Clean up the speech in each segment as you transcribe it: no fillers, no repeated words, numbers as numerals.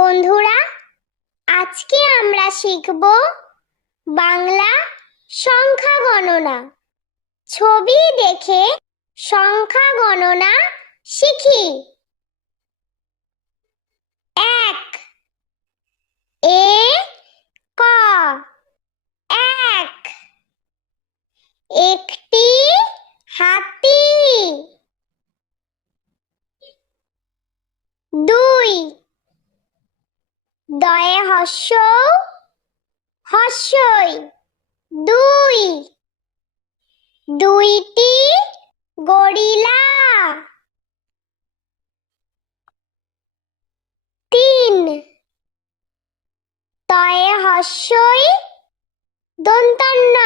বন্ধুরা, আজকে আমরা শিখব বাংলা সংখ্যা গণনা। ছবি দেখে সংখ্যা গণনা শিখি। ১ ক ১ একটি হাতি। ২ দয়ে হস্যই ২ দুইটি গরিলা। ৩ তয়ে হস্যই দন্তান্ন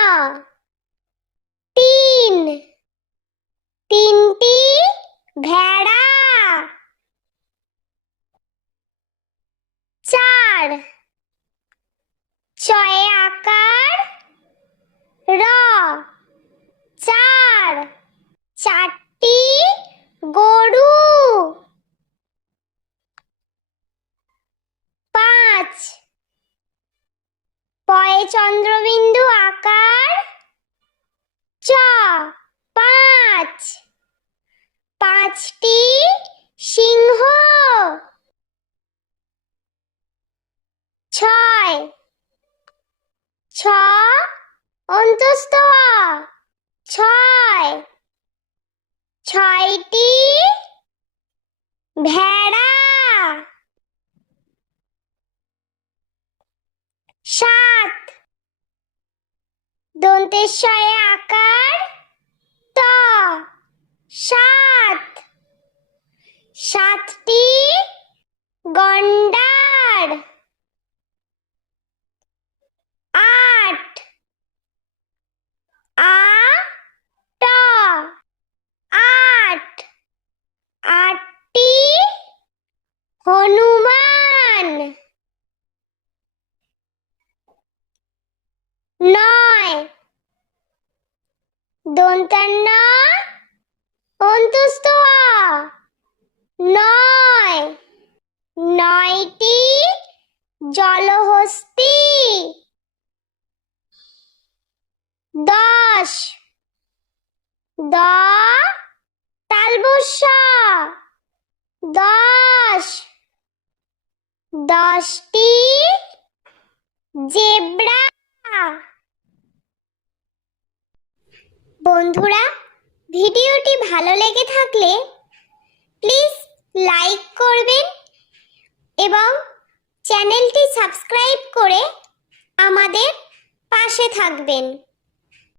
৩ তিনটি ভেড়া। ৪ চয়ে আকার র ৪ চারটি গরু। ৫ পয়ে চন্দ্রবিন্দু আকার চ ৫ পাঁচটি সিংহ। ৬ ছ অন্তস্থ ছয় ছয়টি ভেড়া। ৭ দন্তেশ্বয়ে আকার ত ৭ সাতটি গন্ডার। ৮ আ ট ৮ আটটি হনুমান। ৯ দন্তান্ন অন্তস্থ নয় নয়টি জলহস্তী। ১০ দ তালবস্য ১০ দশটি জেব্রা। বন্ধুরা, ভিডিওটি ভালো লেগে থাকলে প্লিজ লাইক করবেন এবং চ্যানেলটি সাবস্ক্রাইব করে আমাদের পাশে থাকবেন।